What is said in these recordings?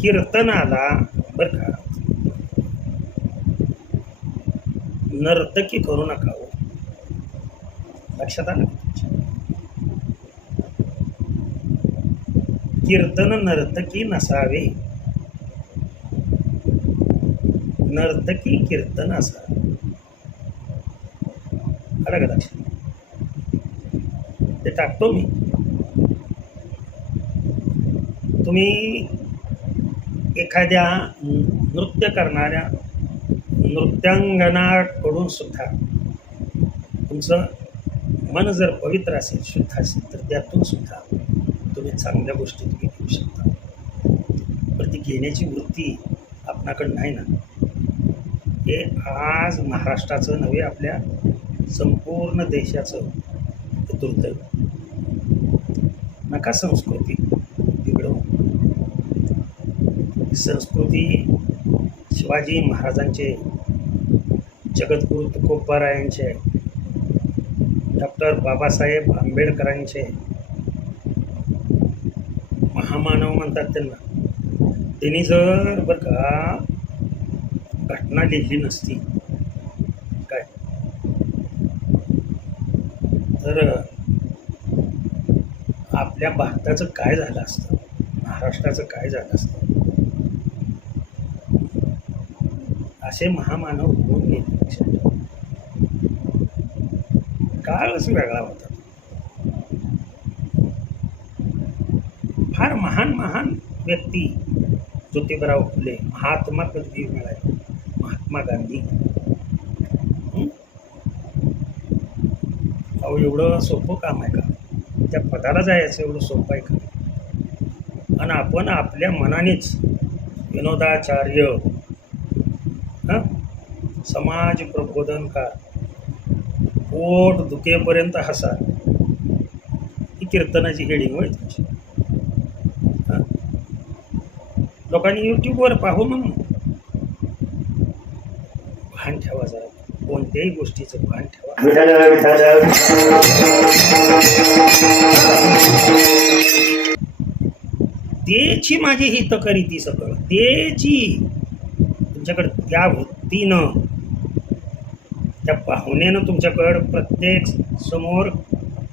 कीर्तनाला बर का? नर्तकी करू नका हो. लक्षात आलं कीर्तन नर्तकी नसावे. नर्तकी कीर्तन असावे. आलं का लक्षात? ते टाकतो मी. तुम्ही एखाद्या नृत्य करणाऱ्या नृत्यांगनाकडून सुद्धा तुमचं मन जर पवित्र असेल शुद्ध असेल तर त्यातून सुद्धा तुम्ही चांगल्या गोष्टी तुम्ही घेऊ शकता. पण ती घेण्याची वृत्ती आपणाकडं नाही ना. हे आज महाराष्ट्राचं नव्हे आपल्या संपूर्ण देशाचं हे दुर्दैव. नका संस्कृती बिघडवून संस्कृती शिवाजी महाराजांचे जगद्गुरु तुकोबारायांचे डॉक्टर बाबासाहेब आंबेडकरांचे महामानव म्हणतात त्यांना. त्यांनी जर बरं का घटना लिहिली नसती काय? तर आपल्या भारताचं काय झालं असतं? महाराष्ट्राचं काय झालं असतं? असे महामानव होऊन गेले. लक्षात काळच वेगळा होता. फार महान महान व्यक्ती ज्योतिबराव फुले महात्मा कधी मिळाले महात्मा गांधी. अहो एवढं सोपं काम आहे का? त्या पदाला जायचं एवढं सोपं आहे का? आणि आपण आपल्या मनानेच विनोदाचार्य हां? समाज प्रबोधनकार. पोट दुखेपर्यंत हसा. ही कीर्तनाची हेडिंग होय तुमची. लोकांनी यूट्यूबवर पाहून भान ठेवा जरा. कोणत्याही गोष्टीचं भान ठेवा. देची माझी हित करी ती सगळं देची. तुमच्याकडं त्या वृत्तीनं त्या पाहुण्यानं तुमच्याकडं प्रत्येक समोर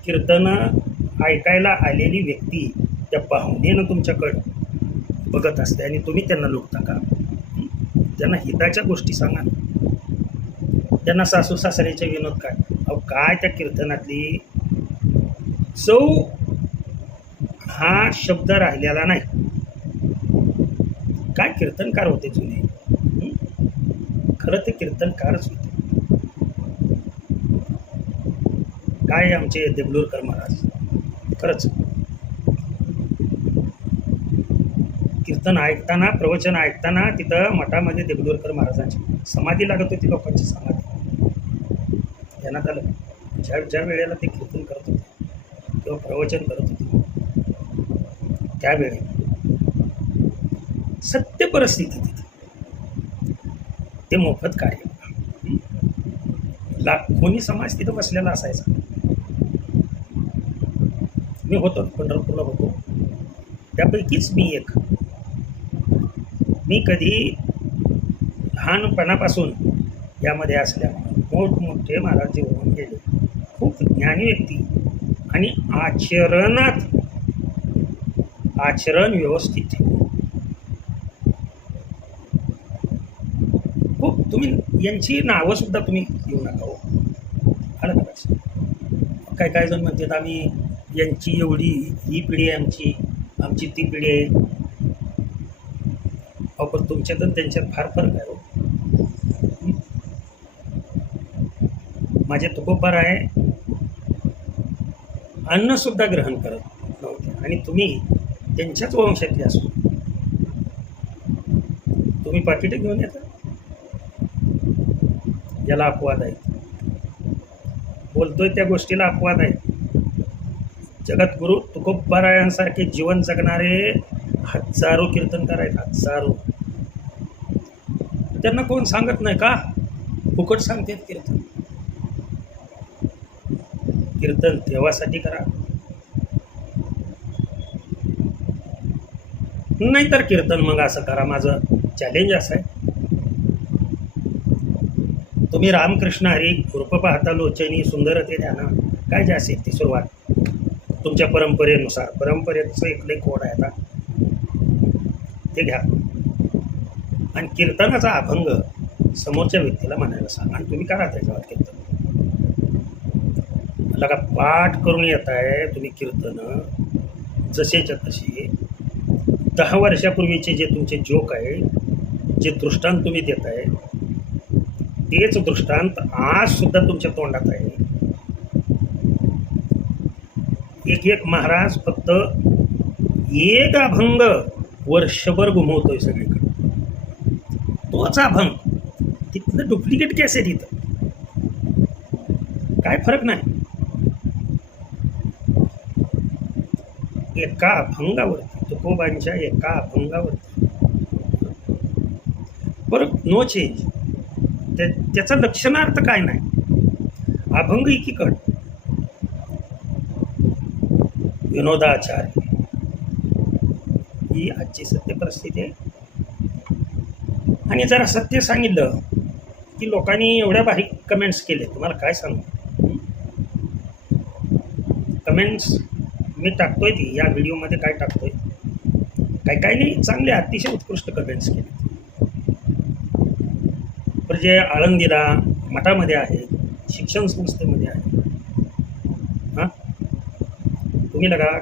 कीर्तनं ऐकायला आलेली व्यक्ती त्या पाहुण्यानं तुमच्याकडं बघत असते आणि तुम्ही त्यांना लुटता का त्यांना हिताच्या गोष्टी सांगा. त्यांना सासू सासऱ्याचे विनोद काय? अहो काय त्या कीर्तनातली? चौ हा शब्द राहिलेला नाही. काय कीर्तनकार होते जुने? खरं ते कीर्तनकारच होते. काय आमचे देगलूरकर महाराज? खरंच. कीर्तन ऐकताना प्रवचन ऐकताना तिथं मठामध्ये देगलूरकर महाराजांची समाधी लागत होती लोकांची समाधी. ध्यानात आलं. ज्या ज्या वेळेला ते कीर्तन करत होते किंवा प्रवचन करत होते त्यावेळी सत्य परिस्थिती तिथे. ते मोफत कार्य. लाखोनी समाज तिथं बसलेला असायचा. मी होतो पंढरपूरला होतो. त्यापैकीच मी एक. मी कधी लहानपणापासून यामध्ये असल्यामुळे मोठमोठे महाराज जे होऊन गेले. खूप ज्ञानी व्यक्ती आणि आचरणात आचरण व्यवस्थित ठेवून तुम्ही यांची नावं सुद्धा तुम्ही घेऊ नका हो. आलं का काय काय जण म्हणतात आम्ही यांची एवढी ही पिढी आहे आमची आमची ती पिढी आहे. अहो पण तुमच्यात त्यांच्यात फार फरक आहे हो. माझ्या माझे तुकोबार आहे अन्नसुद्धा ग्रहण करत नव्हते. आणि तुम्ही त्यांच्याच वंशातले असो. तुम्ही पाकिटं घेऊन येता? याला अपवाद आहे. बोलतोय त्या गोष्टीला अपवाद आहे. जगद्गुरु तुकोबारायांसारखे जीवन जगणारे हजारो कीर्तनकार आहेत हजारो. त्यांना कोण सांगत नाही का? फुकट सांगतात कीर्तन. कीर्तन देवासाठी करा. नाहीतर कीर्तन मग असं करा. माझं चॅलेंज असं आहे. तुम्ही रामकृष्ण हरी खुरप पाहता लोचनी सुंदर ते ध्यान काय जे असेल ती सुरुवात. तुमच्या परंपरेनुसार परंपरेचं एक लई कोड आहे आता. ते घ्या. आणि कीर्तनाचा अभंग समोरच्या व्यक्तीला म्हणायला सांगा. आणि तुम्ही करा त्याच्यावर कीर्तन. मला का पाठ करून येत आहे तुम्ही कीर्तन जसेच्या तसे दहा वर्षापूर्वीचे जे तुमचे जोक आहे जे दृष्टांत तुम्ही देत आहे तेच दृष्टांत आज सुद्धा तुमच्या तोंडात आहे. एक एक महाराज फक्त एक अभंग वर्षभर घुमवतोय सगळीकडे. तोच अभंग तिथलं डुप्लिकेट कॅसेट इथं. काय फरक नाही. एका अभंगावरती तुकोबांच्या एका अभंगावरती. बरं नो चेंज त्या त्याचा लक्षणार्थ काय नाही. अभंग एकीकड. विनोदाचार्य. ही आजची सत्य परिस्थिती आहे. आणि जरा सत्य सांगितलं की लोकांनी एवढ्या भारी कमेंट्स केले तुम्हाला काय सांगू? कमेंट्स मी टाकतोय ती या व्हिडिओमध्ये काय टाकतोय? काय काय नाही चांगले अतिशय उत्कृष्ट कमेंट्स केले. तर जे आळंदीला मठामध्ये आहे शिक्षण संस्थेमध्ये आहे हां? तुम्ही लगा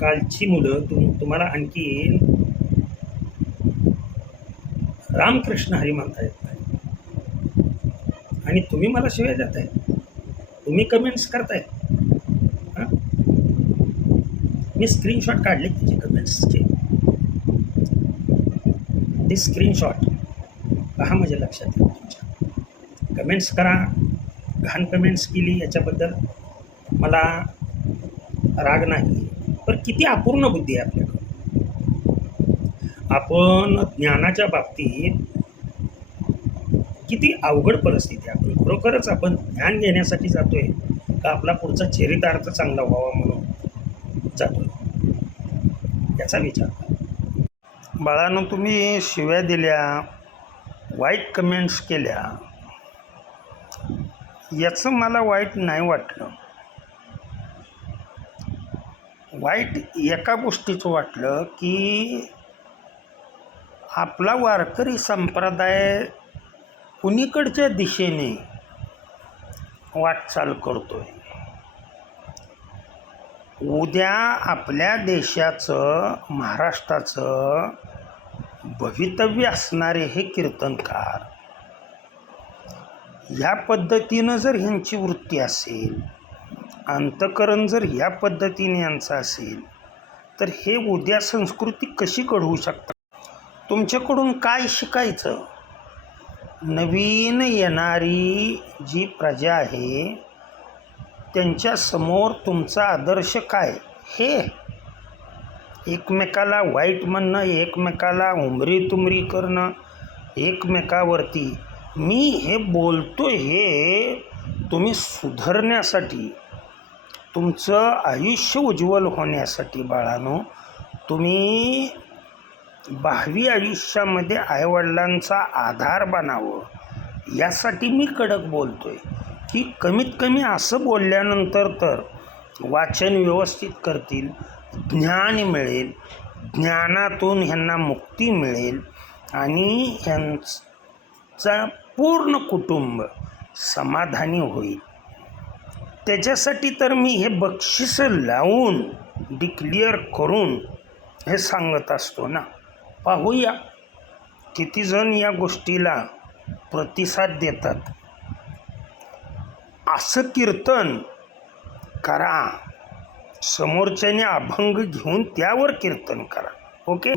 कालची मुलं तुम तुम्हाला आणखी रामकृष्ण हरी मानता येत नाही. आणि तुम्ही मला शिवाय देताय तुम्ही कमेंट्स करताय. हां? मी स्क्रीनशॉट काढले त्याचे कमेंट्सचे ते स्क्रीनशॉट पहा म्हणजे लक्षात येईल तुमच्या कमेंट्स करा. घाण कमेंट्स केली याच्याबद्दल. मला राग नाही. पण किती अपूर्ण बुद्धी आहे आपल्याकडं. आपण ज्ञानाच्या बाबतीत किती अवघड परिस्थिती आहे. आपण खरोखरच आपण ज्ञान घेण्यासाठी जातोय का आपला पुढचा चरितार्थ चांगला व्हावा म्हणून जातोय? याचा विचार बाळानं तुम्ही शिव्या दिल्या. वाईट कमेंट्स केल्या. याचं मला वाईट नाही वाटलं. वाईट एका गोष्टीचं वाटलं की आपला वारकरी संप्रदाय कुणीकडच्या दिशेने वाटचाल करतोय. उद्या आपल्या देशाचं महाराष्ट्राचं भवितव्य असणारे हे कीर्तनकार ह्या पद्धतीनं जर ह्यांची वृत्ती असेल अंतकरण जर ह्या पद्धतीने यांचं असेल तर हे उद्या संस्कृती कशी घडवू शकतात? तुमच्याकडून काय शिकायचं? नवीन येणारी जी प्रजा आहे त्यांच्यासमोर तुमचा आदर्श काय? हे एकमेकाला वाईट म्हणणं एकमेकाला उमरी तुमरी करणं एकमेकावरती. मी हे बोलतो हे तुम्ही सुधारण्यासाठी. तुमचं आयुष्य उज्ज्वल होण्यासाठी बाळानो तुम्ही भावी आयुष्यामध्ये आईवडिलांचा आधार बनावं. यासाठी मी कडक बोलतो आहे की कमीत कमी असं बोलल्यानंतर तर वाचन व्यवस्थित करतील. ज्ञान मिळेल ज्ञानातून ह्यांना मुक्ती मिळेल आणि ह्यांचा पूर्ण कुटुंब समाधानी होईल. त्याच्यासाठी तर मी हे बक्षिसं लावून डिक्लिअर करून हे सांगत असतो ना. पाहूया किती जण या गोष्टीला प्रतिसाद देतात. असं कीर्तन करा. समोरच्याने अभंग घेऊन त्यावर कीर्तन करा. ओके?